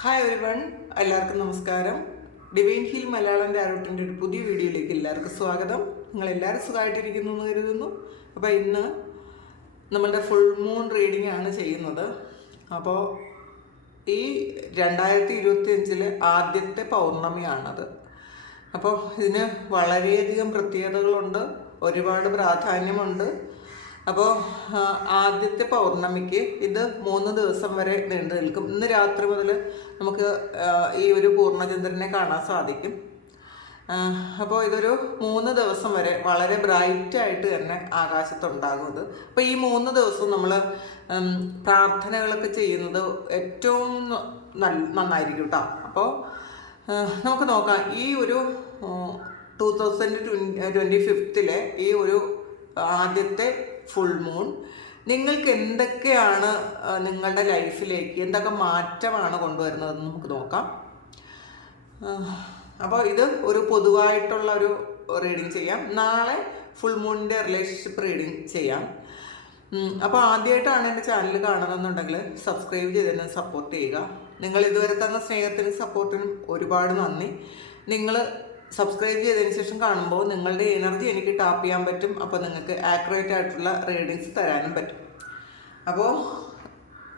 Hi ഒരു one എല്ലാവർക്കും നമസ്കാരം. ഡിവൈൻ ഹിൽ മലയാളം ഡയറക്ടറിന്റെ ഒരു പുതിയ വീഡിയോയിലേക്ക് എല്ലാവർക്കും സ്വാഗതം. നിങ്ങൾ എല്ലാവരും സുഖമായിട്ടിരിക്കുന്നു എന്ന് കരുതുന്നു. അപ്പോൾ ഇന്ന് നമ്മളുടെ ഫുൾ മൂൺ റീഡിംഗ് ആണ് ചെയ്യുന്നത്. അപ്പോൾ ഈ രണ്ടായിരത്തി ഇരുപത്തി അഞ്ചിലെ ആദ്യത്തെ പൗർണമിയാണത്. അപ്പോൾ ഇതിന് വളരെയധികം പ്രത്യേകതകളുണ്ട്. ഒരുപാട് പ്രാധാന്യമുണ്ട്. അപ്പോൾ ആദ്യത്തെ പൗർണമിക്ക് ഇത് മൂന്ന് ദിവസം വരെ നീണ്ടു നിൽക്കും. ഇന്ന് രാത്രി മുതൽ നമുക്ക് ഈ ഒരു പൂർണചന്ദ്രനെ കാണാൻ സാധിക്കും. അപ്പോൾ ഇതൊരു മൂന്ന് ദിവസം വരെ വളരെ ബ്രൈറ്റ് ആയിട്ട് തന്നെ ആകാശത്തുണ്ടാകും ഇത് അപ്പോൾ ഈ മൂന്ന് ദിവസം നമ്മൾ പ്രാർത്ഥനകളൊക്കെ ചെയ്യുന്നത് ഏറ്റവും നന്നായിരിക്കും കേട്ടോ അപ്പോൾ നമുക്ക് നോക്കാം. ഈ ഒരു ടു തൗസൻഡ് ട്വൻ ട്വന്റി ഫിഫ്തിലെ ഈ ഒരു ആദ്യത്തെ ഫുൾ മൂൺ നിങ്ങൾക്ക് എന്തൊക്കെയാണ് നിങ്ങളുടെ ലൈഫിലേക്ക് എന്തൊക്കെ മാറ്റമാണ് കൊണ്ടുവരുന്നതെന്ന് നമുക്ക് നോക്കാം. അപ്പോൾ ഇത് ഒരു പൊതുവായിട്ടുള്ള ഒരു റീഡിങ് ചെയ്യാം. നാളെ ഫുൾ മൂണിന്റെ റിലേഷൻഷിപ്പ് റീഡിങ് ചെയ്യാം. അപ്പോൾ ആദ്യമായിട്ടാണ് എന്റെ ചാനൽ കാണുന്നതെന്നുണ്ടെങ്കിൽ സബ്സ്ക്രൈബ് ചെയ്ത് തന്നെ സപ്പോർട്ട് ചെയ്യുക. നിങ്ങൾ ഇതുവരെ തന്ന സ്നേഹത്തിനും സപ്പോർട്ടിനും ഒരുപാട് നന്ദി. നിങ്ങൾ സബ്സ്ക്രൈബ് ചെയ്തതിന് ശേഷം കാണുമ്പോൾ നിങ്ങളുടെ എനർജി എനിക്ക് ടാപ്പ് ചെയ്യാൻ പറ്റും. അപ്പോൾ നിങ്ങൾക്ക് ആക്യുറേറ്റ് ആയിട്ടുള്ള റീഡിങ്സ് തരാനും പറ്റും. അപ്പോൾ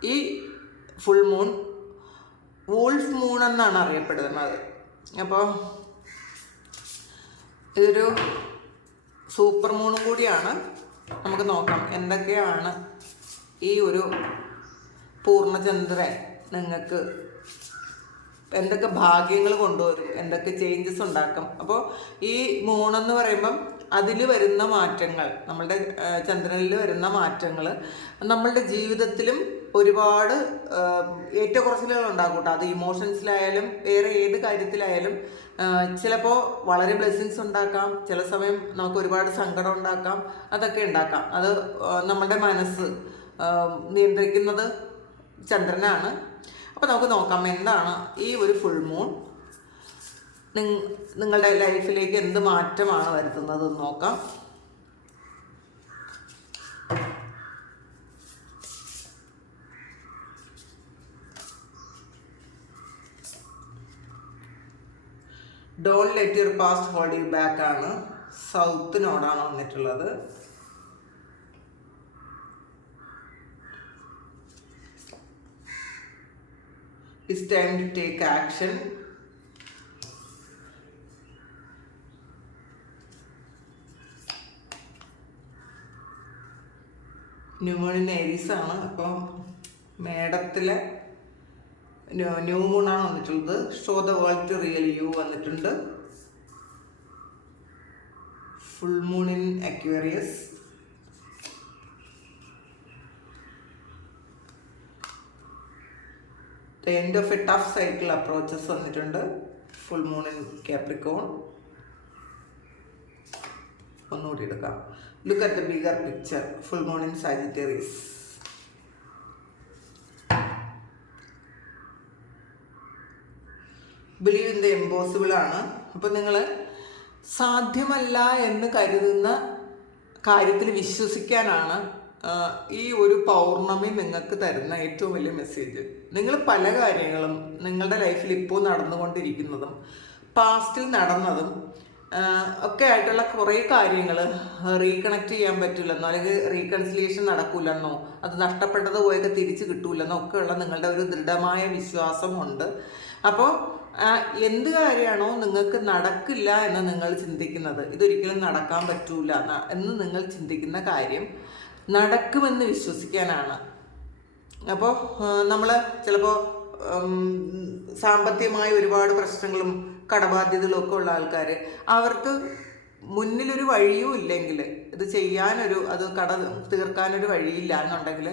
ഈ ഫുൾ മൂൺ വോൾഫ് മൂൺ എന്നാണ് അറിയപ്പെടുന്നത്. അപ്പോൾ ഇതൊരു സൂപ്പർ മൂണും കൂടിയാണ്. നമുക്ക് നോക്കാം എന്തൊക്കെയാണ് ഈ ഒരു പൂർണചന്ദ്രൻ നിങ്ങൾക്ക് എന്തൊക്കെ ഭാഗ്യങ്ങൾ കൊണ്ടുവരും എന്തൊക്കെ ചേഞ്ചസ് ഉണ്ടാക്കും. അപ്പോൾ ഈ മൂണെന്ന് പറയുമ്പം അതിൽ വരുന്ന മാറ്റങ്ങൾ നമ്മളുടെ ചന്ദ്രനിൽ വരുന്ന മാറ്റങ്ങൾ നമ്മളുടെ ജീവിതത്തിലും ഒരുപാട് ഏറ്റക്കുറച്ചിലുകൾ ഉണ്ടാകും കേട്ടോ അത് ഇമോഷൻസിലായാലും വേറെ ഏത് കാര്യത്തിലായാലും ചിലപ്പോൾ വളരെ ബ്ലെസ്സിങ്സ് ഉണ്ടാക്കാം ചില സമയം നമുക്ക് ഒരുപാട് സങ്കടം ഉണ്ടാക്കാം അതൊക്കെ ഉണ്ടാക്കാം. അത് നമ്മുടെ മനസ്സ് നിയന്ത്രിക്കുന്നത് ചന്ദ്രനാണ്. അപ്പോൾ നമുക്ക് നോക്കാം എന്താണ് ഈ ഒരു ഫുൾ മൂൺ നിങ് നിങ്ങളുടെ ലൈഫിലേക്ക് എന്ത് മാറ്റമാണ് വരുത്തുന്നത് എന്ന് നോക്കാം. Don't let your past hold you back ആണ്. സൗത്തിനോടാണ് വന്നിട്ടുള്ളത്. It's time to take action. New moon in Aries ആണ്. അപ്പം മേഡത്തിലെ ന്യൂ മൂണാണ് വന്നിട്ടുള്ളത്. Show the world to real you വന്നിട്ടുണ്ട്. Full moon in Aquarius the end of a tough cycle approaches വന്നിട്ടുണ്ട്. ഫുൾ മൂൺ ഇൻ കാപ്രിക്കോൺ ഒന്നുകൂടി എടുക്കാം. Look at the bigger picture full moon in believe in the impossible ആണ്. അപ്പം നിങ്ങൾ സാധ്യമല്ല എന്ന് കരുതുന്ന കാര്യത്തിൽ വിശ്വസിക്കാനാണ് ഈ ഒരു പൗർണമി നിങ്ങൾക്ക് തരുന്ന ഏറ്റവും വലിയ മെസ്സേജ് നിങ്ങൾ പല കാര്യങ്ങളും നിങ്ങളുടെ ലൈഫിൽ ഇപ്പോൾ നടന്നുകൊണ്ടിരിക്കുന്നതും പാസ്റ്റിൽ നടന്നതും ഒക്കെ ആയിട്ടുള്ള കുറേ കാര്യങ്ങൾ റീകണക്ട് ചെയ്യാൻ പറ്റില്ലെന്നോ അല്ലെങ്കിൽ റീകൺസിലിയേഷൻ നടക്കൂലെന്നോ അത് നഷ്ടപ്പെട്ടത് പോയൊക്കെ തിരിച്ച് കിട്ടൂലെന്നോ ഒക്കെയുള്ള നിങ്ങളുടെ ഒരു ദൃഢമായ വിശ്വാസമുണ്ട് അപ്പോൾ എന്ത് കാര്യമാണോ നിങ്ങൾക്ക് നടക്കില്ല എന്ന് നിങ്ങൾ ചിന്തിക്കുന്നത് ഇതൊരിക്കലും നടക്കാൻ പറ്റൂല എന്ന് നിങ്ങൾ ചിന്തിക്കുന്ന കാര്യം നടക്കുമെന്ന് വിശ്വസിക്കാനാണ്. അപ്പോൾ നമ്മൾ ചിലപ്പോൾ സാമ്പത്തികമായി ഒരുപാട് പ്രശ്നങ്ങളും കടബാധ്യതകളും ഒക്കെ ഉള്ള ആൾക്കാർ അവർക്ക് മുന്നിലൊരു വഴിയും ഇല്ലെങ്കിൽ ഇത് ചെയ്യാനൊരു അത് കട തീർക്കാനൊരു വഴിയില്ല എന്നുണ്ടെങ്കിൽ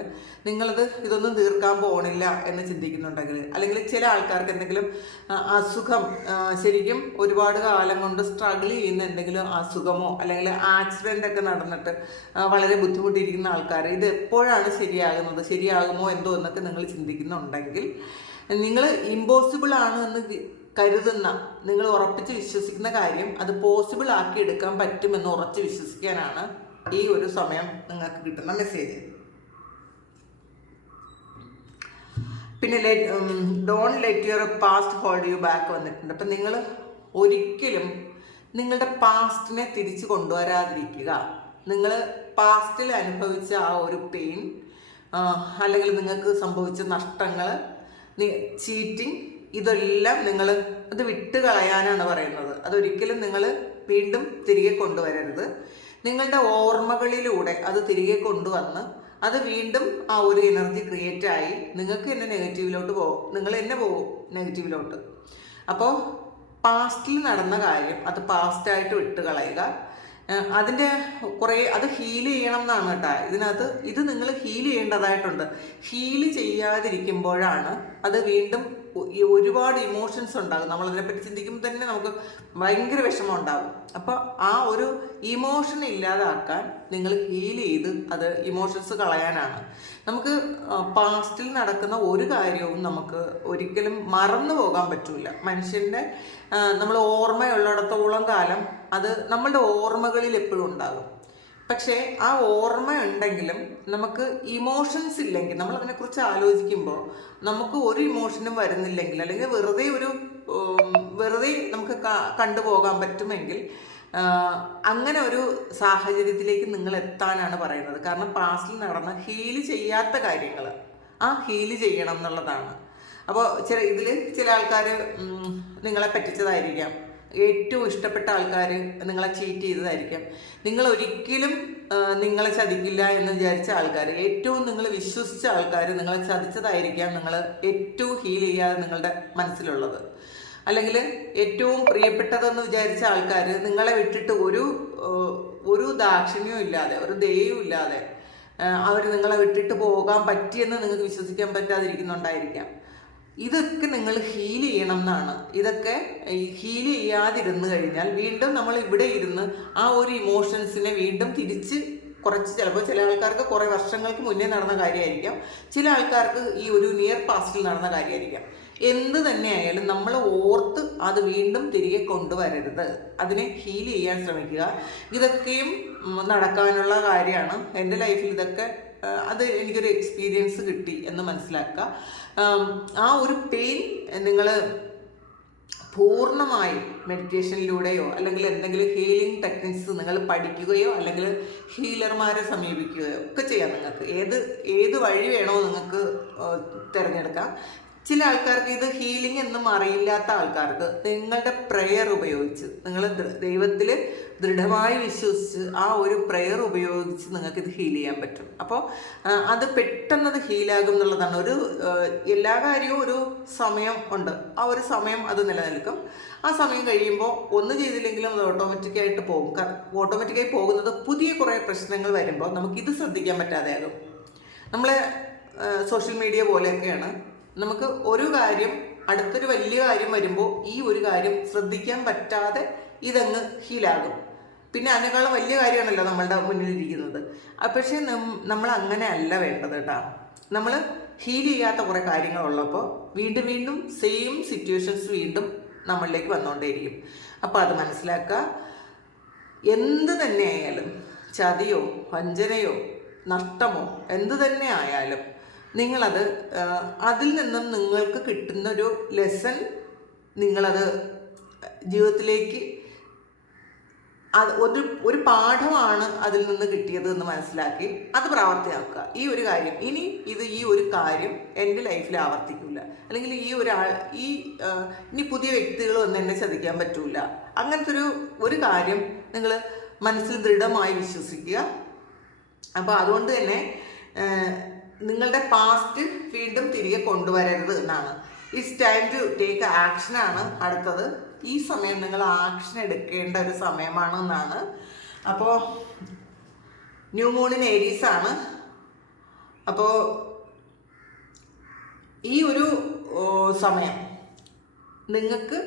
നിങ്ങളത് ഇതൊന്നും തീർക്കാൻ പോണില്ല എന്ന് ചിന്തിക്കുന്നുണ്ടെങ്കിൽ അല്ലെങ്കിൽ ചില ആൾക്കാർക്ക് എന്തെങ്കിലും അസുഖം ശരിക്കും ഒരുപാട് കാലം കൊണ്ട് സ്ട്രഗിൾ ചെയ്യുന്ന എന്തെങ്കിലും അസുഖമോ അല്ലെങ്കിൽ ആക്സിഡന്റ് ഒക്കെ നടന്നിട്ട് വളരെ ബുദ്ധിമുട്ടിയിരിക്കുന്ന ആൾക്കാർ ഇത് എപ്പോഴാണ് ശരിയാകുന്നത് ശരിയാകുമോ എന്തോ എന്നൊക്കെ നിങ്ങൾ ചിന്തിക്കുന്നുണ്ടെങ്കിൽ നിങ്ങൾ ഇമ്പോസിബിൾ ആണ് എന്ന് കരുതുന്ന നിങ്ങൾ ഉറപ്പിച്ച് വിശ്വസിക്കുന്ന കാര്യം അത് പോസിബിൾ ആക്കി എടുക്കാൻ പറ്റുമെന്ന് ഉറച്ച് വിശ്വസിക്കാനാണ് ഈ ഒരു സമയം നിങ്ങൾക്ക് കിട്ടുന്ന മെസ്സേജ് പിന്നെ don't let your past hold you back വന്നിട്ടുണ്ട്. അപ്പം നിങ്ങൾ ഒരിക്കലും നിങ്ങളുടെ പാസ്റ്റിനെ തിരിച്ചു കൊണ്ടുവരാതിരിക്കുക. നിങ്ങൾ പാസ്റ്റിൽ അനുഭവിച്ച ആ ഒരു പെയിൻ അല്ലെങ്കിൽ നിങ്ങൾക്ക് സംഭവിച്ച നഷ്ടങ്ങൾ ചീറ്റിംഗ് ഇതെല്ലാം നിങ്ങൾ അത് വിട്ട് കളയാനാണ് പറയുന്നത്. അതൊരിക്കലും നിങ്ങൾ വീണ്ടും തിരികെ കൊണ്ടുവരരുത്. നിങ്ങളുടെ ഓർമ്മകളിലൂടെ അത് തിരികെ കൊണ്ടുവന്ന് അത് വീണ്ടും ആ ഒരു എനർജി ക്രിയേറ്റ് ആയി നിങ്ങൾക്ക് എന്നെ നെഗറ്റീവിലോട്ട് പോകും നിങ്ങൾ എന്നെ പോകും നെഗറ്റീവിലോട്ട് അപ്പോൾ പാസ്റ്റിൽ നടന്ന കാര്യം അത് പാസ്റ്റായിട്ട് വിട്ട് കളയുക. അതിന്റെ കുറേ അത് ഹീൽ ചെയ്യണം എന്നാണ് കേട്ടോ. ഇതിനകത്ത് ഇത് നിങ്ങൾ ഹീൽ ചെയ്യേണ്ടതായിട്ടുണ്ട്. ഹീൽ ചെയ്യാതിരിക്കുമ്പോഴാണ് അത് വീണ്ടും ഈ ഒരുപാട് ഇമോഷൻസ് ഉണ്ടാകും. നമ്മൾ പറ്റി ചിന്തിക്കുമ്പോൾ തന്നെ നമുക്ക് ഭയങ്കര വിഷമം ഉണ്ടാകും. അപ്പോൾ ആ ഒരു ഇമോഷൻ ഇല്ലാതാക്കാൻ നിങ്ങൾ ഹീൽ ചെയ്ത് അത് ഇമോഷൻസ് കളയാനാണ്. നമുക്ക് പാസ്റ്റിൽ നടക്കുന്ന ഒരു കാര്യവും നമുക്ക് ഒരിക്കലും മറന്നു പോകാൻ പറ്റില്ല മനുഷ്യന്റെ നമ്മൾ ഓർമ്മയുള്ളിടത്തോളം കാലം അത് നമ്മളുടെ ഓർമ്മകളിൽ എപ്പോഴും ഉണ്ടാകും. പക്ഷേ ആ ഓർമ്മ ഉണ്ടെങ്കിലും നമുക്ക് ഇമോഷൻസ് ഇല്ലെങ്കിൽ നമ്മൾ അതിനെക്കുറിച്ച് ആലോചിക്കുമ്പോൾ നമുക്ക് ഒരു ഇമോഷനും വരുന്നില്ലെങ്കിൽ അല്ലെങ്കിൽ വെറുതെ ഒരു വെറുതെ നമുക്ക് കണ്ടുപോകാൻ പറ്റുമെങ്കിൽ അങ്ങനെ ഒരു സാഹചര്യത്തിലേക്ക് നിങ്ങൾ എത്താനാണ് പറയുന്നത്. കാരണം പാസ്റ്റിൽ നടന്ന ഹീൽ ചെയ്യാത്ത കാര്യങ്ങൾ ആ ഹീൽ ചെയ്യണം എന്നുള്ളതാണ്. അപ്പോൾ ചില ഇതിൽ ചില ആൾക്കാർ നിങ്ങളെ പറ്റിച്ചതായിരിക്കാം. ഏറ്റവും ഇഷ്ടപ്പെട്ട ആൾക്കാർ നിങ്ങളെ ചീറ്റ് ചെയ്തതായിരിക്കാം. നിങ്ങൾ ഒരിക്കലും നിങ്ങളെ ചതിക്കില്ല എന്ന് വിചാരിച്ച ആൾക്കാർ ഏറ്റവും നിങ്ങൾ വിശ്വസിച്ച ആൾക്കാർ നിങ്ങളെ ചതിച്ചതായിരിക്കാം നിങ്ങൾ ഏറ്റവും ഹീൽ ചെയ്യാതെ നിങ്ങളുടെ മനസ്സിലുള്ളത്. അല്ലെങ്കിൽ ഏറ്റവും പ്രിയപ്പെട്ടതെന്ന് വിചാരിച്ച ആൾക്കാർ നിങ്ങളെ വിട്ടിട്ട് ഒരു ഒരു ദാക്ഷിണ്യവും ഇല്ലാതെ ഒരു ദയവും ഇല്ലാതെ അവർ നിങ്ങളെ വിട്ടിട്ട് പോകാൻ പറ്റിയെന്ന് നിങ്ങൾക്ക് വിശ്വസിക്കാൻ പറ്റാതിരിക്കുന്നുണ്ടായിരിക്കാം. ഇതൊക്കെ നിങ്ങൾ ഹീൽ ചെയ്യണം എന്നാണ് ഇതൊക്കെ ഹീൽ ചെയ്യാതിരുന്ന് കഴിഞ്ഞാൽ വീണ്ടും നമ്മൾ ഇവിടെ ഇരുന്ന് ആ ഒരു ഇമോഷൻസിനെ വീണ്ടും തിരിച്ച് കുറച്ച് ചിലപ്പോൾ ചില ആൾക്കാർക്ക് കുറേ വർഷങ്ങൾക്ക് മുന്നേ നടന്ന കാര്യമായിരിക്കാം. ചില ആൾക്കാർക്ക് ഈ ഒരു നിയർ പാസ്റ്റിൽ നടന്ന കാര്യമായിരിക്കാം. എന്ത് തന്നെ ആയാലും നമ്മൾ ഓർത്ത് അത് വീണ്ടും തിരികെ കൊണ്ടുവരരുത്. അതിനെ ഹീൽ ചെയ്യാൻ ശ്രമിക്കുക. ഇതൊക്കെയും നടക്കാനുള്ള കാര്യമാണ്. എന്റെ ലൈഫിൽ ഇതൊക്കെ അത് എനിക്കൊരു എക്സ്പീരിയൻസ് കിട്ടി എന്ന് മനസ്സിലാക്കുക. ആ ഒരു പെയിൻ നിങ്ങൾ പൂർണമായും മെഡിറ്റേഷനിലൂടെയോ അല്ലെങ്കിൽ എന്തെങ്കിലും ഹീലിംഗ് ടെക്നിക്സ് നിങ്ങൾ പഠിക്കുകയോ അല്ലെങ്കിൽ ഹീലർമാരെ സമീപിക്കുകയോ ഒക്കെ ചെയ്യാം നിങ്ങൾക്ക്. ഏത് ഏത് വഴി വേണോ നിങ്ങൾക്ക് തിരഞ്ഞെടുക്കാം. ചില ആൾക്കാർക്ക് ഇത് ഹീലിംഗ് എന്നും അറിയില്ലാത്ത ആൾക്കാർക്ക് നിങ്ങളുടെ പ്രെയർ ഉപയോഗിച്ച് നിങ്ങൾ ദൈവത്തിൽ ദൃഢമായി വിശ്വസിച്ച് ആ ഒരു പ്രെയർ ഉപയോഗിച്ച് നിങ്ങൾക്ക് ഇത് ഹീൽ ചെയ്യാൻ പറ്റും. അപ്പോൾ അത് പെട്ടെന്ന് അത് ഹീലാകും എന്നുള്ളതാണ്. ഒരു എല്ലാ കാര്യവും ഒരു സമയം ഉണ്ട്. ആ ഒരു സമയം അത് നിലനിൽക്കും. ആ സമയം കഴിയുമ്പോൾ ഒന്ന് ചെയ്തില്ലെങ്കിലും അത് ഓട്ടോമാറ്റിക്കായിട്ട് പോകും. ഓട്ടോമാറ്റിക്കായി പോകുന്നത് പുതിയ കുറേ പ്രശ്നങ്ങൾ വരുമ്പോൾ നമുക്കിത് ശ്രദ്ധിക്കാൻ പറ്റാതെയാകും. നമ്മൾ സോഷ്യൽ മീഡിയ പോലെയൊക്കെയാണ്. നമുക്ക് ഒരു കാര്യം അടുത്തൊരു വലിയ കാര്യം വരുമ്പോൾ ഈ ഒരു കാര്യം ശ്രദ്ധിക്കാൻ പറ്റാതെ ഇതങ്ങ് ഹീലാകും. പിന്നെ അതിനേക്കാളും വലിയ കാര്യമാണല്ലോ നമ്മളുടെ മുന്നിലിരിക്കുന്നത്. പക്ഷേ നമ്മൾ അങ്ങനെ അല്ല വേണ്ടത് കേട്ടോ. നമ്മൾ ഹീൽ ചെയ്യാത്ത കുറേ കാര്യങ്ങളുള്ളപ്പോൾ വീണ്ടും വീണ്ടും സെയിം സിറ്റുവേഷൻസ് വീണ്ടും നമ്മളിലേക്ക് വന്നുകൊണ്ടേയിരിക്കും അപ്പോൾ അത് മനസ്സിലാക്കുക. എന്ത് തന്നെ ആയാലും ചതിയോ വഞ്ചനയോ നഷ്ടമോ എന്ത് തന്നെ ആയാലും നിങ്ങളത് അതിൽ നിന്നും നിങ്ങൾക്ക് കിട്ടുന്നൊരു ലെസൺ നിങ്ങളത് ജീവിതത്തിലേക്ക് അത് ഒരു ഒരു പാഠമാണ് അതിൽ നിന്ന് കിട്ടിയത് എന്ന് മനസ്സിലാക്കി അത് പ്രാവർത്തിയാക്കുക. ഈ ഒരു കാര്യം ഇനി ഇത് ഈ ഒരു കാര്യം എന്റെ ലൈഫിൽ ആവർത്തിക്കില്ല. അല്ലെങ്കിൽ ഈ ഒരാൾ ഈ ഇനി പുതിയ വ്യക്തികൾ ഒന്നും എന്നെ ശ്രദ്ധിക്കാൻ പറ്റൂല. അങ്ങനത്തെ ഒരു ഒരു കാര്യം നിങ്ങൾ മനസ്സിൽ ദൃഢമായി വിശ്വസിക്കുക. അപ്പോൾ അതുകൊണ്ട് തന്നെ നിങ്ങളുടെ പാസ്റ്റ് വീണ്ടും തിരികെ കൊണ്ടുവരരുത് എന്നാണ്. ഇറ്റ്സ് ടൈം ടു ടേക്ക് ആക്ഷനാണ് അടുത്തത്. ഈ സമയം നിങ്ങൾ ആക്ഷൻ എടുക്കേണ്ട ഒരു സമയമാണ് എന്നാണ്. അപ്പോൾ ന്യൂ മൂണിൻ ഏരീസ് ആണ്. അപ്പോൾ ഈ ഒരു സമയം നിങ്ങൾക്ക്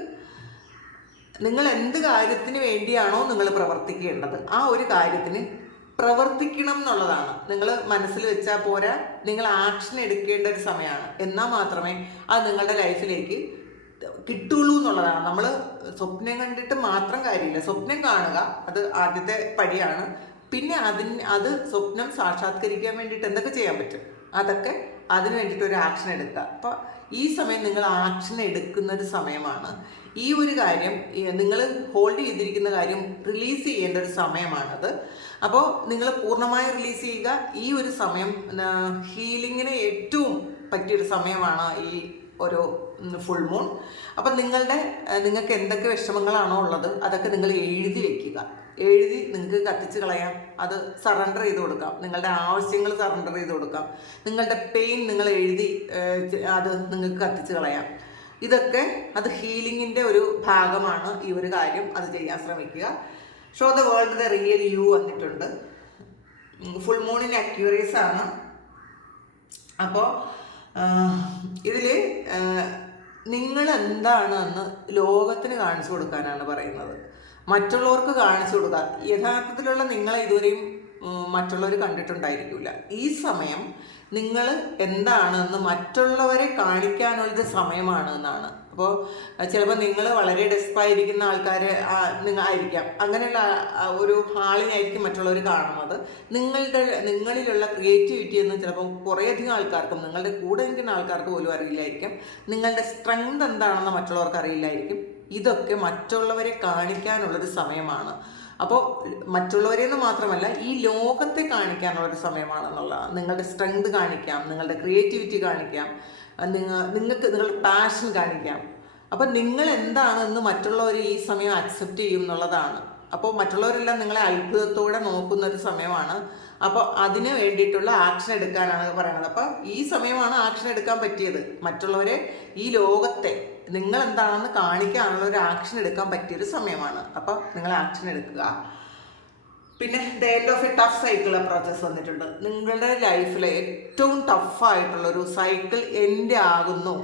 നിങ്ങൾ എന്ത് കാര്യത്തിന് വേണ്ടിയാണോ നിങ്ങൾ പ്രവർത്തിക്കേണ്ടത്? ആ ഒരു കാര്യത്തിന് പ്രവർത്തിക്കണം എന്നുള്ളതാണ്. നിങ്ങൾ മനസ്സിൽ വെച്ചാൽ പോരാ. നിങ്ങൾ ആക്ഷൻ എടുക്കേണ്ട ഒരു സമയമാണ്. എന്നാൽ മാത്രമേ അത് നിങ്ങളുടെ ലൈഫിലേക്ക് കിട്ടുള്ളൂ എന്നുള്ളതാണ്. നമ്മൾ സ്വപ്നം കണ്ടിട്ട് മാത്രം കാര്യമില്ല. സ്വപ്നം കാണുക അത് ആദ്യത്തെ പടിയാണ്. പിന്നെ അതിന് അത് സ്വപ്നം സാക്ഷാത്കരിക്കാൻ വേണ്ടിയിട്ട് എന്തൊക്കെ ചെയ്യാൻ പറ്റും? അതൊക്കെ അതിന് വേണ്ടിയിട്ട് ഒരു ആക്ഷൻ എടുക്കുക. അപ്പോൾ ഈ സമയം നിങ്ങൾ ആക്ഷൻ എടുക്കുന്ന ഒരു സമയമാണ്. ഈ ഒരു കാര്യം നിങ്ങൾ ഹോൾഡ് ചെയ്തിരിക്കുന്ന കാര്യം റിലീസ് ചെയ്യേണ്ട ഒരു സമയമാണത്. അപ്പോൾ നിങ്ങൾ പൂർണമായി റിലീസ് ചെയ്യുക. ഈ ഒരു സമയം ഹീലിങ്ങിന് ഏറ്റവും പറ്റിയൊരു സമയമാണ് ഈ ഒരു ഫുൾ മൂൺ അപ്പം നിങ്ങളുടെ നിങ്ങൾക്ക് എന്തൊക്കെ വിഷമങ്ങളാണോ ഉള്ളത് അതൊക്കെ നിങ്ങൾ എഴുതി വെക്കുക. എഴുതി നിങ്ങൾക്ക് കത്തിച്ച് കളയാം. അത് സറണ്ടർ ചെയ്ത് കൊടുക്കാം. നിങ്ങളുടെ ആവശ്യങ്ങൾ സറണ്ടർ ചെയ്ത് കൊടുക്കാം. നിങ്ങളുടെ പെയിൻ നിങ്ങൾ എഴുതി അത് നിങ്ങൾക്ക് കത്തിച്ച് കളയാം. ഇതൊക്കെ അത് ഹീലിങ്ങിന്റെ ഒരു ഭാഗമാണ് ഈ ഒരു കാര്യം. അത് ചെയ്യാൻ ശ്രമിക്കുക. Show the world the real you വന്നിട്ടുണ്ട്. ഫുൾ മൂണിന് അക്യൂറേസ് ആണ്. അപ്പോൾ ഇതിൽ നിങ്ങൾ എന്താണ് എന്ന് ലോകത്തിന് കാണിച്ചു കൊടുക്കാനാണ് പറയുന്നത്? മറ്റുള്ളവർക്ക് കാണിച്ചു കൊടുക്കുക യഥാർത്ഥത്തിലുള്ള നിങ്ങളെ ഇതുവരെയും മറ്റുള്ളവർ കണ്ടിട്ടുണ്ടായിരിക്കില്ല. ഈ സമയം നിങ്ങൾ എന്താണെന്ന് മറ്റുള്ളവരെ കാണിക്കാനുള്ളൊരു സമയമാണ് എന്നാണ് അപ്പോൾ ചിലപ്പോൾ നിങ്ങൾ വളരെ ഡെസ്പായിരിക്കുന്ന ആൾക്കാരെ നിങ്ങൾ ആയിരിക്കാം. അങ്ങനെയുള്ള ഒരു ഹാളിനായിരിക്കും മറ്റുള്ളവർ കാണുന്നത്. നിങ്ങളുടെ നിങ്ങളിലുള്ള ക്രിയേറ്റിവിറ്റി എന്ന് ചിലപ്പോൾ കുറേയധികം ആൾക്കാർക്കും നിങ്ങളുടെ കൂടെ നിൽക്കുന്ന ആൾക്കാർക്ക് പോലും അറിയില്ലായിരിക്കും. നിങ്ങളുടെ സ്ട്രെങ്ത് എന്താണെന്ന് മറ്റുള്ളവർക്ക് അറിയില്ലായിരിക്കും. ഇതൊക്കെ മറ്റുള്ളവരെ കാണിക്കാനുള്ളൊരു സമയമാണ്. അപ്പോൾ മറ്റുള്ളവരെ എന്ന് മാത്രമല്ല ഈ ലോകത്തെ കാണിക്കാനുള്ളൊരു സമയമാണെന്നുള്ളതാണ് നിങ്ങളുടെ സ്ട്രെങ്ത് കാണിക്കാം നിങ്ങളുടെ ക്രിയേറ്റിവിറ്റി കാണിക്കാം നിങ്ങൾ നിങ്ങൾക്ക് നിങ്ങളുടെ പാഷൻ കാണിക്കാം. അപ്പോൾ നിങ്ങൾ എന്താണെന്ന് മറ്റുള്ളവർ ഈ സമയം അക്സെപ്റ്റ് ചെയ്യും എന്നുള്ളതാണ്. അപ്പോൾ മറ്റുള്ളവരെല്ലാം നിങ്ങളെ അത്ഭുതത്തോടെ നോക്കുന്ന ഒരു സമയമാണ്. അപ്പോൾ അതിന് വേണ്ടിയിട്ടുള്ള ആക്ഷൻ എടുക്കാനാണ് പറയുന്നത്. അപ്പോൾ ഈ സമയമാണ് ആക്ഷൻ എടുക്കാൻ പറ്റിയത്. മറ്റുള്ളവരെ ഈ ലോകത്തെ നിങ്ങൾ എന്താണെന്ന് കാണിക്കാനുള്ള ഒരു ആക്ഷൻ എടുക്കാൻ പറ്റിയ ഒരു സമയമാണ്. അപ്പോൾ നിങ്ങൾ ആക്ഷൻ എടുക്കുക. പിന്നെ the end of a tough cycle process വന്നിട്ടുണ്ട്. നിങ്ങളുടെ ലൈഫിലെ ഏറ്റവും ടഫായിട്ടുള്ള ഒരു സൈക്കിൾ എൻഡ് ആകുന്നു.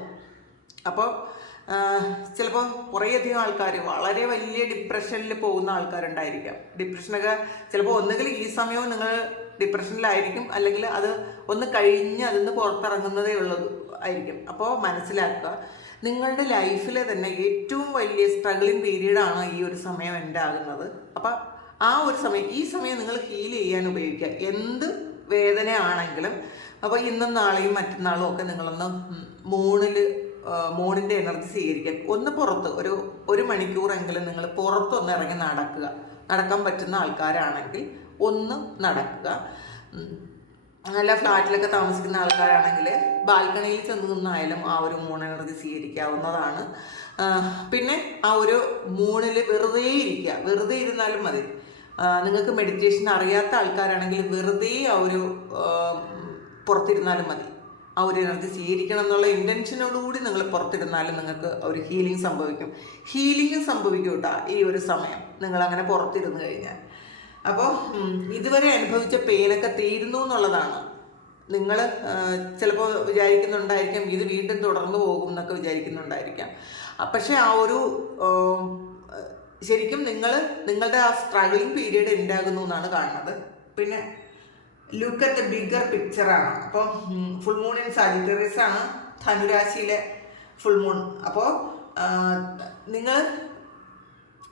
അപ്പോൾ ചിലപ്പോൾ കുറേയധികം ആൾക്കാർ വളരെ വലിയ ഡിപ്രഷനിൽ പോകുന്ന ആൾക്കാരുണ്ടായിരിക്കാം. ഡിപ്രഷനൊക്കെ ചിലപ്പോൾ ഒന്നുകിൽ ഈ സമയവും നിങ്ങൾ ഡിപ്രഷനിലായിരിക്കും അല്ലെങ്കിൽ അത് ഒന്ന് കഴിഞ്ഞ് അതിൽ നിന്ന് പുറത്തിറങ്ങുന്നതേ ഉള്ളത് ആയിരിക്കും. അപ്പോൾ മനസ്സിലാക്കുക നിങ്ങളുടെ ലൈഫിലെ തന്നെ ഏറ്റവും വലിയ സ്ട്രഗിളിങ് പീരീഡാണ് ഈ ഒരു സമയം എന്റെ ആകുന്നത് അപ്പം ആ ഒരു സമയം ഈ സമയം നിങ്ങൾ ഹീൽ ചെയ്യാൻ ഉപയോഗിക്കുക. എന്ത് വേദനയാണെങ്കിലും അപ്പോൾ ഇന്നും നാളെയും മറ്റന്നാളും ഒക്കെ നിങ്ങളൊന്ന് മൂണിൽ മൂണിന്റെ എനർജി സ്വീകരിക്കാൻ ഒന്ന് പുറത്ത് ഒരു ഒരു മണിക്കൂറെങ്കിലും നിങ്ങൾ പുറത്തൊന്ന് ഇറങ്ങി നടക്കുക. നടക്കാൻ പറ്റുന്ന ആൾക്കാരാണെങ്കിൽ ഒന്ന് നടക്കുക. നല്ല ഫ്ലാറ്റിലൊക്കെ താമസിക്കുന്ന ആൾക്കാരാണെങ്കിൽ ബാൽക്കണിയിൽ ചെന്ന് നിന്നായാലും ആ ഒരു മൂൺ എനർജി സ്വീകരിക്കാവുന്നതാണ് പിന്നെ ആ ഒരു മൂണിൽ വെറുതെ ഇരിക്കുക. വെറുതെ ഇരുന്നാലും മതി. നിങ്ങൾക്ക് മെഡിറ്റേഷൻ അറിയാത്ത ആൾക്കാരാണെങ്കിൽ വെറുതെ ആ ഒരു പുറത്തിരുന്നാലും മതി. ആ ഒരു എനർജി സ്വീകരിക്കണം എന്നുള്ള ഇന്റൻഷനോടുകൂടി നിങ്ങൾ പുറത്തിരുന്നാലും നിങ്ങൾക്ക് ഒരു ഹീലിംഗ് സംഭവിക്കും. ഹീലിംഗ് സംഭവിക്കും കേട്ടോ ഈ ഒരു സമയം. നിങ്ങൾ അങ്ങനെ പുറത്തിരുന്ന് കഴിഞ്ഞാൽ. അപ്പോൾ ഇതുവരെ അനുഭവിച്ച പെയിനൊക്കെ തീരുന്നു എന്നുള്ളതാണ്. നിങ്ങൾ ചിലപ്പോൾ വിചാരിക്കുന്നുണ്ടായിരിക്കാം ഇത് വീണ്ടും തുടർന്നു പോകും എന്നൊക്കെ വിചാരിക്കുന്നുണ്ടായിരിക്കാം. പക്ഷെ ആ ഒരു ശരിക്കും നിങ്ങൾ നിങ്ങളുടെ ആ സ്ട്രഗിളിങ് പീരീഡ് ഉണ്ടാകുന്നു എന്നാണ് കാണുന്നത്. പിന്നെ ലുക്ക് അറ്റ് ദ ബിഗർ പിക്ചറാണ് അപ്പോൾ ഫുൾ മൂൺ ഇൻ സാജിറ്ററീസ് ആണ് ധനുരാശിയിലെ ഫുൾ മൂൺ അപ്പോൾ നിങ്ങൾ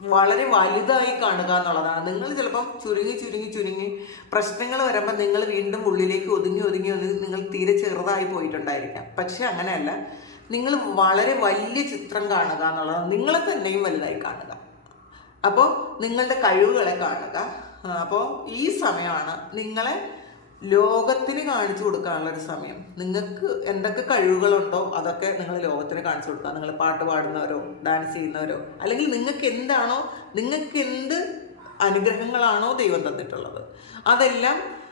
വളരെ വലുതായി കാണുക എന്നുള്ളതാണ്. നിങ്ങൾ ചിലപ്പം ചുരുങ്ങി ചുരുങ്ങി ചുരുങ്ങി പ്രശ്നങ്ങൾ വരുമ്പോൾ നിങ്ങൾ വീണ്ടും ഉള്ളിലേക്ക് ഒതുങ്ങി ഒതുങ്ങി ഒതുങ്ങി നിങ്ങൾ തീരെ ചെറുതായി പോയിട്ടുണ്ടായിരിക്കാം. പക്ഷെ അങ്ങനെയല്ല. നിങ്ങൾ വളരെ വലിയ ചിത്രം കാണുക എന്നുള്ളതാണ്. നിങ്ങളെ തന്നെയും വലുതായി കാണുക. അപ്പോൾ നിങ്ങളുടെ കഴിവുകളെ കാണുക. അപ്പോൾ ഈ സമയമാണ് നിങ്ങളെ ലോകത്തിന് കാണിച്ചു കൊടുക്കാനുള്ള ഒരു സമയം. നിങ്ങൾക്ക് എന്തൊക്കെ കഴിവുകളുണ്ടോ അതൊക്കെ നിങ്ങൾ ലോകത്തിന് കാണിച്ചു കൊടുക്കുക. നിങ്ങൾ പാട്ട് പാടുന്നവരോ ഡാൻസ് ചെയ്യുന്നവരോ അല്ലെങ്കിൽ നിങ്ങൾക്ക് എന്താണോ നിങ്ങൾക്ക് എന്ത് അനുഗ്രഹങ്ങളാണോ ദൈവം തന്നിട്ടുള്ളത്. അതെല്ലാം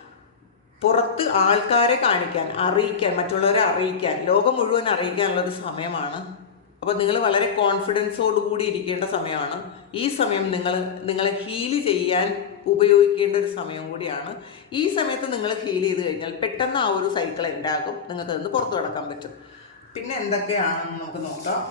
പുറത്ത് ആൾക്കാരെ കാണിക്കാൻ അറിയിക്കാൻ മറ്റുള്ളവരെ അറിയിക്കാൻ ലോകം മുഴുവൻ അറിയിക്കാനുള്ള ഒരു സമയമാണ്. അപ്പോൾ നിങ്ങൾ വളരെ കോൺഫിഡൻസോട് കൂടി ഇരിക്കേണ്ട സമയമാണ്. ഈ സമയം നിങ്ങൾ നിങ്ങളെ ഹീൽ ചെയ്യാൻ ഉപയോഗിക്കേണ്ട ഒരു സമയം കൂടിയാണ്. ഈ സമയത്ത് നിങ്ങൾ ഹീൽ ചെയ്ത് കഴിഞ്ഞാൽ പെട്ടെന്ന് ആ ഒരു സൈക്കിൾ ഉണ്ടാകും നിങ്ങൾക്ക് അതിന് പുറത്തു കടക്കാൻ പറ്റും. പിന്നെ എന്തൊക്കെയാണെന്ന് നമുക്ക് നോക്കാം.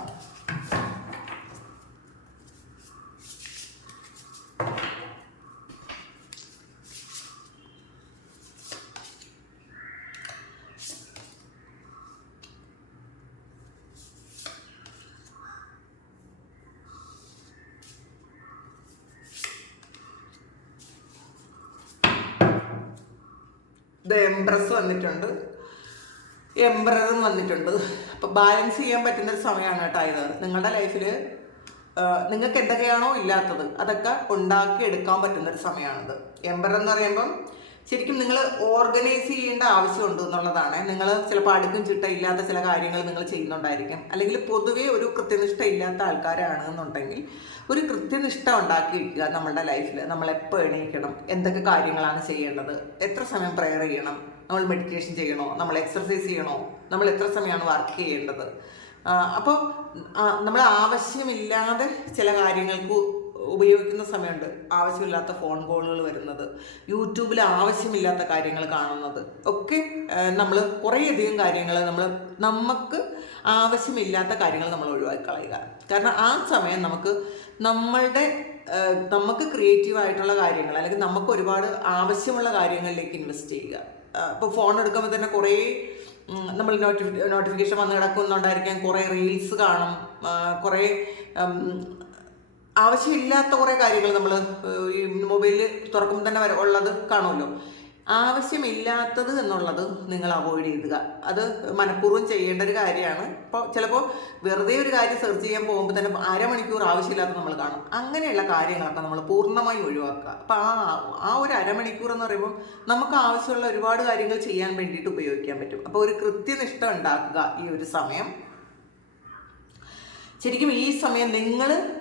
ദ എംപ്രസ് വന്നിട്ടുണ്ട്. എംബ്രറും വന്നിട്ടുണ്ട്. അപ്പോൾ ബാലൻസ് ചെയ്യാൻ പറ്റുന്ന ഒരു സമയമാണ് കേട്ടോ ഇത്. നിങ്ങളുടെ ലൈഫിൽ നിങ്ങൾക്ക് എന്തൊക്കെയാണോ ഇല്ലാത്തത് അതൊക്കെ ഉണ്ടാക്കി എടുക്കാൻ പറ്റുന്ന ഒരു സമയമാണിത്. എംബ്രർ എന്ന് പറയുമ്പം ശരിക്കും നിങ്ങൾ ഓർഗനൈസ് ചെയ്യേണ്ട ആവശ്യമുണ്ട് എന്നുള്ളതാണ്. നിങ്ങൾ ചിലപ്പോൾ അടുക്കും ചിട്ട ഇല്ലാത്ത ചില കാര്യങ്ങൾ നിങ്ങൾ ചെയ്യുന്നുണ്ടായിരിക്കും. അല്ലെങ്കിൽ പൊതുവേ ഒരു കൃത്യനിഷ്ഠ ഇല്ലാത്ത ആൾക്കാരാണ് എന്നുണ്ടെങ്കിൽ ഒരു കൃത്യനിഷ്ഠ ഉണ്ടാക്കി ഉണ്ടാക്കിയിരിക്കുക നമ്മളുടെ ലൈഫിൽ നമ്മൾ എപ്പോൾ എണീക്കണം? എന്തൊക്കെ കാര്യങ്ങളാണ് ചെയ്യേണ്ടത്? എത്ര സമയം പ്രെയർ ചെയ്യണം? നമ്മൾ മെഡിറ്റേഷൻ ചെയ്യണോ? നമ്മൾ എക്സർസൈസ് ചെയ്യണോ? നമ്മൾ എത്ര സമയമാണ് വർക്ക് ചെയ്യേണ്ടത്? അപ്പോൾ നമ്മൾ ആവശ്യമില്ലാതെ ചില കാര്യങ്ങൾക്ക് ഉപയോഗിക്കുന്ന സമയമുണ്ട്. ആവശ്യമില്ലാത്ത ഫോൺ കോളുകൾ വരുന്നത്. യൂട്യൂബിൽ ആവശ്യമില്ലാത്ത കാര്യങ്ങൾ കാണുന്നത്. ഒക്കെ നമ്മൾ കുറേയധികം കാര്യങ്ങൾ നമ്മൾ നമുക്ക് ആവശ്യമില്ലാത്ത കാര്യങ്ങൾ നമ്മൾ ഒഴിവാക്കി കളയുക കാരണം ആ സമയം നമുക്ക് നമ്മളുടെ നമുക്ക് ക്രിയേറ്റീവ് ആയിട്ടുള്ള കാര്യങ്ങൾ അല്ലെങ്കിൽ നമുക്ക് ഒരുപാട് ആവശ്യമുള്ള കാര്യങ്ങളിലേക്ക് ഇൻവെസ്റ്റ് ചെയ്യുക. ഇപ്പോൾ ഫോൺ എടുക്കുമ്പോൾ തന്നെ കുറേ നമ്മൾ നോട്ടിഫി നോട്ടിഫിക്കേഷൻ വന്ന് കിടക്കുന്നുണ്ടായിരിക്കാം. കുറേ റീൽസ് കാണും. കുറേ ആവശ്യമില്ലാത്ത കുറേ കാര്യങ്ങൾ നമ്മൾ ഈ മൊബൈലിൽ തുറക്കുമ്പോൾ തന്നെ വരെ ഉള്ളത് കാണുമല്ലോ. ആവശ്യമില്ലാത്തത് എന്നുള്ളത് നിങ്ങൾ അവോയ്ഡ് ചെയ്യുക അത് മനഃപൂർവം ചെയ്യേണ്ട ഒരു കാര്യമാണ്. ഇപ്പോൾ ചിലപ്പോൾ വെറുതെ ഒരു കാര്യം സെർച്ച് ചെയ്യാൻ പോകുമ്പോൾ തന്നെ അരമണിക്കൂർ ആവശ്യമില്ലാത്ത നമ്മൾ കാണും. അങ്ങനെയുള്ള കാര്യങ്ങളൊക്കെ നമ്മൾ പൂർണമായും ഒഴിവാക്കുക. അപ്പോൾ ആ ആ ഒരു അരമണിക്കൂർ എന്ന് പറയുമ്പോൾ നമുക്ക് ആവശ്യമുള്ള ഒരുപാട് കാര്യങ്ങൾ ചെയ്യാൻ വേണ്ടിയിട്ട് ഉപയോഗിക്കാൻ പറ്റും. അപ്പോൾ ഒരു കൃത്യനിഷ്ഠ ഉണ്ടാക്കുക ഈ ഒരു സമയം. ശരിക്കും ഈ സമയം നിങ്ങൾ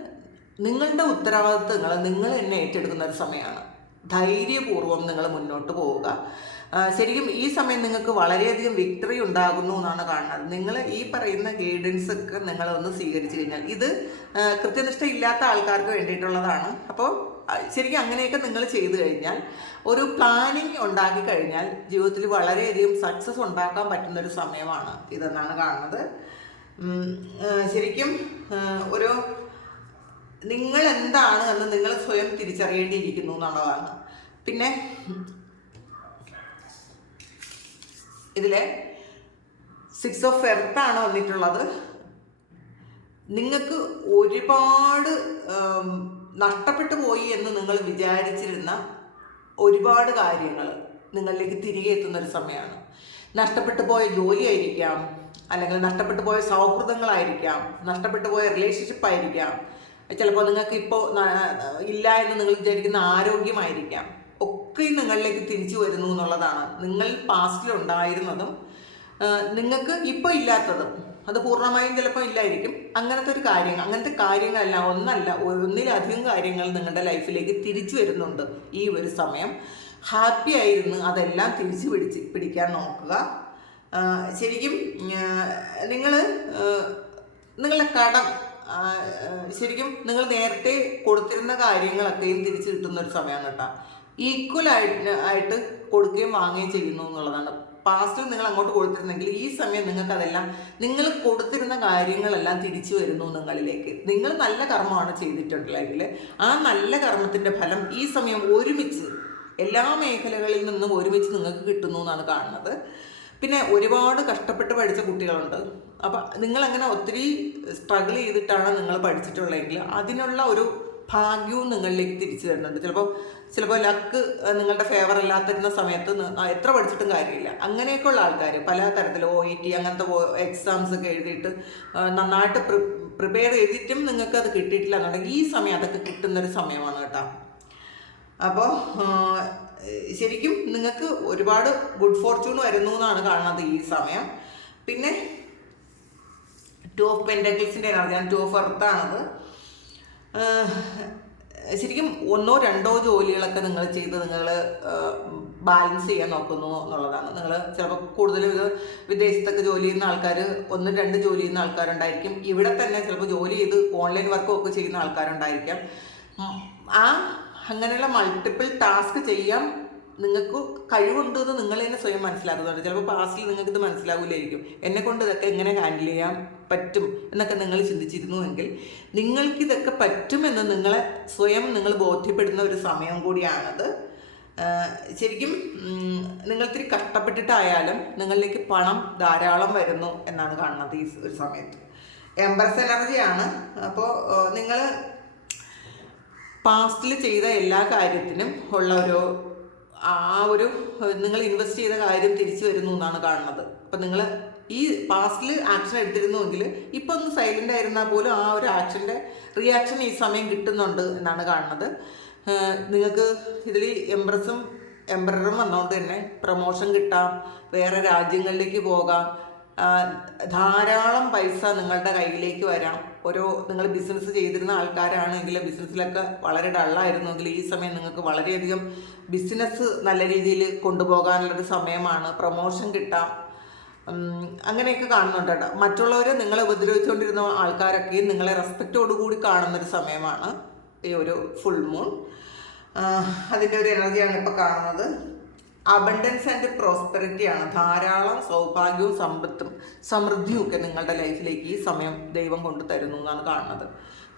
നിങ്ങളുടെ ഉത്തരവാദിത്തങ്ങൾ നിങ്ങൾ തന്നെ ഏറ്റെടുക്കുന്ന ഒരു സമയമാണ്. ധൈര്യപൂർവം നിങ്ങൾ മുന്നോട്ട് പോവുക. ശരിക്കും ഈ സമയം നിങ്ങൾക്ക് വളരെയധികം വിക്ടറി ഉണ്ടാകുന്നു എന്നാണ് കാണുന്നത്. നിങ്ങൾ ഈ പറയുന്ന ഗൈഡൻസ് ഒക്കെ നിങ്ങൾ ഒന്ന് സ്വീകരിച്ചു കഴിഞ്ഞാൽ ഇത് കൃത്യനിഷ്ഠ ഇല്ലാത്ത ആൾക്കാർക്ക് വേണ്ടിയിട്ടുള്ളതാണ്. അപ്പോൾ ശരിക്കും അങ്ങനെയൊക്കെ നിങ്ങൾ ചെയ്തു കഴിഞ്ഞാൽ ഒരു പ്ലാനിങ് ഉണ്ടാക്കി കഴിഞ്ഞാൽ ജീവിതത്തിൽ വളരെയധികം സക്സസ് ഉണ്ടാക്കാൻ പറ്റുന്ന ഒരു സമയമാണ് ഇതെന്നാണ് കാണുന്നത്. ശരിക്കും ഒരു നിങ്ങൾ എന്താണ് എന്ന് നിങ്ങൾ സ്വയം തിരിച്ചറിയേണ്ടിയിരിക്കുന്നു എന്നുള്ളതാണ്. പിന്നെ ഇതിലെ സിക്സ് ഓഫ് എർത്താണ് വന്നിട്ടുള്ളത്. നിങ്ങൾക്ക് ഒരുപാട് നഷ്ടപ്പെട്ടു പോയി എന്ന് നിങ്ങൾ വിചാരിച്ചിരുന്ന ഒരുപാട് കാര്യങ്ങൾ നിങ്ങളിലേക്ക് തിരികെ എത്തുന്ന ഒരു സമയമാണ്. നഷ്ടപ്പെട്ടു പോയ ജോലിയായിരിക്കാം അല്ലെങ്കിൽ നഷ്ടപ്പെട്ടു പോയ സൗഹൃദങ്ങളായിരിക്കാം നഷ്ടപ്പെട്ടു പോയ റിലേഷൻഷിപ്പ് ആയിരിക്കാം ചിലപ്പോൾ നിങ്ങൾക്ക് ഇപ്പോൾ ഇല്ല എന്ന് നിങ്ങൾ വിചാരിക്കുന്ന ആരോഗ്യമായിരിക്കാം. ഒക്കെ നിങ്ങളിലേക്ക് തിരിച്ചു വരുന്നു എന്നുള്ളതാണ്. നിങ്ങൾ പാസ്റ്റിൽ ഉണ്ടായിരുന്നതും നിങ്ങൾക്ക് ഇപ്പോൾ ഇല്ലാത്തതും. അത് പൂർണമായും ചിലപ്പോൾ ഇല്ലായിരിക്കും. അങ്ങനത്തെ ഒരു കാര്യങ്ങൾ അങ്ങനത്തെ കാര്യങ്ങളല്ല ഒന്നല്ല ഒന്നിലധികം കാര്യങ്ങൾ നിങ്ങളുടെ ലൈഫിലേക്ക് തിരിച്ചു വരുന്നുണ്ട് ഈ ഒരു സമയം. ഹാപ്പി ആയിരുന്നു അതെല്ലാം തിരിച്ചു പിടിച്ച് പിടിക്കാൻ നോക്കുക. ശരിക്കും നിങ്ങൾ നിങ്ങളുടെ കടം ശരിക്കും നിങ്ങൾ നേരത്തെ കൊടുത്തിരുന്ന കാര്യങ്ങളൊക്കെയും തിരിച്ചു കിട്ടുന്ന ഒരു സമയമാണ് കേട്ടോ. ഈക്വൽ ആയിട്ട് ആയിട്ട് കൊടുക്കുകയും വാങ്ങുകയും ചെയ്യുന്നു എന്നുള്ളതാണ്. പാസ്റ്റ് നിങ്ങൾ അങ്ങോട്ട് കൊടുത്തിരുന്നെങ്കിൽ ഈ സമയം നിങ്ങൾക്ക് അതെല്ലാം നിങ്ങൾ കൊടുത്തിരുന്ന കാര്യങ്ങളെല്ലാം തിരിച്ചു വരുന്നു നിങ്ങളിലേക്ക്. നിങ്ങൾ നല്ല കർമ്മമാണ് ചെയ്തിട്ടുണ്ടെങ്കിൽ ആ നല്ല കർമ്മത്തിന്റെ ഫലം ഈ സമയം ഒരുമിച്ച് എല്ലാ മേഖലകളിൽ നിന്നും ഒരുമിച്ച് നിങ്ങൾക്ക് കിട്ടുന്നു എന്നാണ് കാണുന്നത്. പിന്നെ ഒരുപാട് കഷ്ടപ്പെട്ട് പഠിച്ച കുട്ടികളുണ്ട്. അപ്പം നിങ്ങളങ്ങനെ ഒത്തിരി സ്ട്രഗിൾ ചെയ്തിട്ടാണ് നിങ്ങൾ പഠിച്ചിട്ടുള്ളതെങ്കിൽ അതിനുള്ള ഒരു ഭാഗ്യവും നിങ്ങളിലേക്ക് തിരിച്ചു തരുന്നുണ്ട്. ചിലപ്പോൾ ചിലപ്പോൾ ലക്ക് നിങ്ങളുടെ ഫേവർ അല്ലാത്തിരുന്ന സമയത്ത് എത്ര പഠിച്ചിട്ടും കാര്യമില്ല. അങ്ങനെയൊക്കെയുള്ള ആൾക്കാർ പല തരത്തിൽ ഒ ഇ ടി അങ്ങനത്തെ എക്സാംസ് ഒക്കെ എഴുതിയിട്ട് നന്നായിട്ട് പ്രിപ്പയർ ചെയ്തിട്ടും നിങ്ങൾക്ക് അത് കിട്ടിയിട്ടില്ല എന്നുണ്ടെങ്കിൽ ഈ സമയം അതൊക്കെ കിട്ടുന്നൊരു സമയമാണ് കേട്ടോ. അപ്പോൾ ശരിക്കും നിങ്ങൾക്ക് ഒരുപാട് ഗുഡ് ഫോർച്യൂൺ വരുന്നു എന്നാണ് കാണുന്നത് ഈ സമയം. പിന്നെ ടു ഓഫ് പെൻഡക്കിൾസിന്റെ എനർജിയാണ് ടു ഓഫ് എർത്താണത് ശരിക്കും ഒന്നോ രണ്ടോ ജോലികളൊക്കെ നിങ്ങൾ ചെയ്ത് നിങ്ങൾ ബാലൻസ് ചെയ്യാൻ നോക്കുന്നു എന്നുള്ളതാണ്. നിങ്ങൾ ചിലപ്പോൾ കൂടുതലും ഇത് വിദേശത്തൊക്കെ ജോലി ചെയ്യുന്ന ആൾക്കാർ ഒന്നും രണ്ട് ജോലി ചെയ്യുന്ന ആൾക്കാരുണ്ടായിരിക്കും. ഇവിടെ തന്നെ ചിലപ്പോൾ ജോലി ചെയ്ത് ഓൺലൈൻ വർക്കും ഒക്കെ ചെയ്യുന്ന ആൾക്കാരുണ്ടായിരിക്കാം. ആ അങ്ങനെയുള്ള മൾട്ടിപ്പിൾ ടാസ്ക് ചെയ്യാം നിങ്ങൾക്ക് കഴിവുണ്ട് എന്ന് നിങ്ങൾ തന്നെ സ്വയം മനസ്സിലാക്കുന്നുണ്ട്. ചിലപ്പോൾ പാസ്റ്റിൽ നിങ്ങൾക്ക് ഇത് മനസ്സിലാവില്ലായിരിക്കും. എന്നെ കൊണ്ട് ഇതൊക്കെ എങ്ങനെ ഹാൻഡിൽ ചെയ്യാൻ പറ്റും എന്നൊക്കെ നിങ്ങൾ ചിന്തിച്ചിരുന്നുവെങ്കിൽ നിങ്ങൾക്കിതൊക്കെ പറ്റുമെന്ന് നിങ്ങളെ സ്വയം നിങ്ങൾ ബോധ്യപ്പെടുന്ന ഒരു സമയം കൂടിയാണത്. ശരിക്കും നിങ്ങൾത്തിരി കഷ്ടപ്പെട്ടിട്ടായാലും നിങ്ങളിലേക്ക് പണം ധാരാളം വരുന്നു എന്നാണ് കാണുന്നത് ഈ ഒരു സമയത്ത്. എംബ്രസ് എനർജിയാണ് അപ്പോൾ നിങ്ങൾ പാസ്റ്റിൽ ചെയ്ത എല്ലാ കാര്യത്തിനും ഉള്ള ഒരു ആ ഒരു നിങ്ങൾ ഇൻവെസ്റ്റ് ചെയ്ത കാര്യം തിരിച്ചു വരുന്നു എന്നാണ് കാണുന്നത്. അപ്പം നിങ്ങൾ ഈ പാസ്റ്റിൽ ആക്ഷൻ എടുത്തിരുന്നുവെങ്കിൽ ഇപ്പോൾ ഒന്ന് സൈലന്റ് ആയിരുന്നാൽ പോലും ആ ഒരു ആക്ഷന്റെ റിയാക്ഷൻ ഈ സമയം കിട്ടുന്നുണ്ട് എന്നാണ് കാണുന്നത്. നിങ്ങൾക്ക് ഇതിൽ എംബ്രസും എംബ്രറും വന്നുകൊണ്ട് തന്നെ പ്രൊമോഷൻ കിട്ടാം വേറെ രാജ്യങ്ങളിലേക്ക് പോകാം ധാരാളം പൈസ നിങ്ങളുടെ കയ്യിലേക്ക് വരാം. ഓരോ നിങ്ങൾ ബിസിനസ് ചെയ്തിരുന്ന ആൾക്കാരാണെങ്കിൽ ബിസിനസ്സിലൊക്കെ വളരെ ഡള്ളായിരുന്നെങ്കിൽ ഈ സമയം നിങ്ങൾക്ക് വളരെയധികം ബിസിനസ് നല്ല രീതിയിൽ കൊണ്ടുപോകാനുള്ളൊരു സമയമാണ്. പ്രൊമോഷൻ കിട്ടാം. അങ്ങനെയൊക്കെ കാണുന്നുണ്ട് കേട്ടോ. മറ്റുള്ളവർ നിങ്ങളെ ഉപദ്രവിച്ചുകൊണ്ടിരുന്ന ആൾക്കാരൊക്കെയും നിങ്ങളെ റെസ്പെക്റ്റോടു കൂടി കാണുന്നൊരു സമയമാണ് ഈ ഒരു ഫുൾ മൂൺ അതിന്റെ ഒരു എനർജിയാണ് ഇപ്പോൾ കാണുന്നത്. അബണ്ടൻസ് ആൻഡ് പ്രോസ്പെറിറ്റി ആണ്. ധാരാളം സൗഭാഗ്യവും സമ്പത്തും സമൃദ്ധിയും ഒക്കെ നിങ്ങളുടെ ലൈഫിലേക്ക് ഈ സമയം ദൈവം കൊണ്ട് തരുന്നു എന്നാണ് കാണുന്നത്.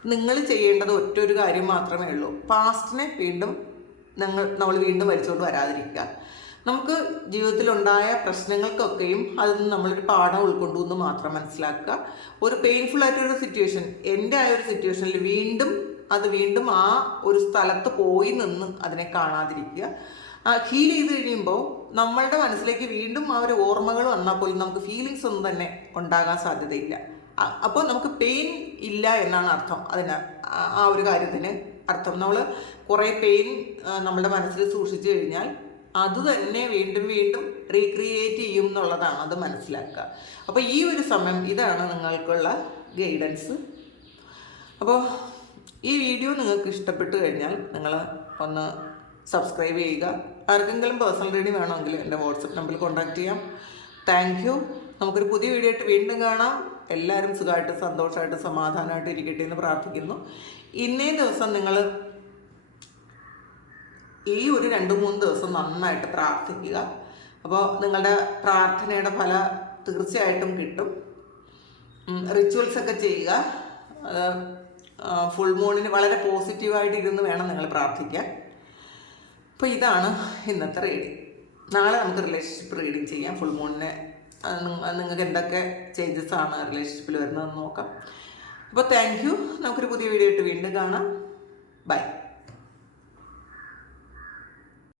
നിങ്ങൾ ചെയ്യേണ്ടത് ഒറ്റ ഒരു കാര്യം മാത്രമേ ഉള്ളൂ. പാസ്റ്റിനെ വീണ്ടും നിങ്ങൾ നമ്മൾ വീണ്ടും വലിച്ചുകൊണ്ട് വരാതിരിക്കുക. നമുക്ക് ജീവിതത്തിലുണ്ടായ പ്രശ്നങ്ങൾക്കൊക്കെയും അതിൽ നിന്ന് നമ്മളൊരു പാഠം ഉൾക്കൊണ്ടു എന്ന് മാത്രം മനസ്സിലാക്കുക. ഒരു പെയിൻഫുൾ ആയിട്ടൊരു സിറ്റുവേഷൻ എന്റെ ആ ഒരു സിറ്റുവേഷനിൽ വീണ്ടും അത് വീണ്ടും ആ ഒരു സ്ഥലത്ത് പോയി നിന്ന് അതിനെ കാണാതിരിക്കുക. ഹീൽ ചെയ്ത് കഴിയുമ്പോൾ നമ്മളുടെ മനസ്സിലേക്ക് വീണ്ടും ആ ഒരു ഓർമ്മകൾ വന്നാൽ പോലും നമുക്ക് ഫീലിങ്സ് ഒന്നും തന്നെ ഉണ്ടാകാൻ സാധ്യതയില്ല. അപ്പോൾ നമുക്ക് പെയിൻ ഇല്ല എന്നാണ് അർത്ഥം. അതിന് ആ- ഒരു കാര്യത്തിന് അർത്ഥം. നമ്മൾ കുറേ പെയിൻ നമ്മുടെ മനസ്സിൽ സൂക്ഷിച്ചു കഴിഞ്ഞാൽ അത് തന്നെ വീണ്ടും വീണ്ടും റീക്രിയേറ്റ് ചെയ്യും എന്നുള്ളതാണ് അത് മനസ്സിലാക്കുക. അപ്പോൾ ഈ ഒരു സമയം ഇതാണ് നിങ്ങൾക്കുള്ള ഗൈഡൻസ് അപ്പോൾ ഈ വീഡിയോ നിങ്ങൾക്ക് ഇഷ്ടപ്പെട്ടു കഴിഞ്ഞാൽ നിങ്ങൾ ഒന്ന് സബ്സ്ക്രൈബ് ചെയ്യുക. ആർക്കെങ്കിലും പേഴ്സണൽ റീഡിങ് വേണമെങ്കിൽ എന്റെ വാട്സപ്പ് നമ്പറിൽ കോൺടാക്ട് ചെയ്യാം. താങ്ക് യു നമുക്കൊരു പുതിയ വീഡിയോ ആയിട്ട് വീണ്ടും കാണാം. എല്ലാവരും സുഖമായിട്ട് സന്തോഷമായിട്ട് സമാധാനമായിട്ട് ഇരിക്കട്ടെ എന്ന് പ്രാർത്ഥിക്കുന്നു. ഇന്നേ ദിവസം നിങ്ങൾ ഈ ഒരു രണ്ട് മൂന്ന് ദിവസം നന്നായിട്ട് പ്രാർത്ഥിക്കുക. അപ്പോൾ നിങ്ങളുടെ പ്രാർത്ഥനയുടെ ഫല തീർച്ചയായിട്ടും കിട്ടും. റിച്വൽസ് ഒക്കെ ചെയ്യുക. ഫുൾ മൂണിന് വളരെ പോസിറ്റീവായിട്ട് ഇരുന്ന് വേണം നിങ്ങൾ പ്രാർത്ഥിക്കാൻ. അപ്പോൾ ഇതാണ് ഇന്നത്തെ റീഡിങ് നാളെ നമുക്ക് റിലേഷൻഷിപ്പ് റീഡിങ് ചെയ്യാം. ഫുൾ മൂണിന് നിങ്ങൾക്ക് എന്തൊക്കെ ചേഞ്ചസ് ആണ് റിലേഷൻഷിപ്പിൽ വരുന്നതെന്ന് നോക്കാം. അപ്പോൾ താങ്ക് യു നമുക്കൊരു പുതിയ വീഡിയോ ആയിട്ട് വീണ്ടും കാണാം. ബൈ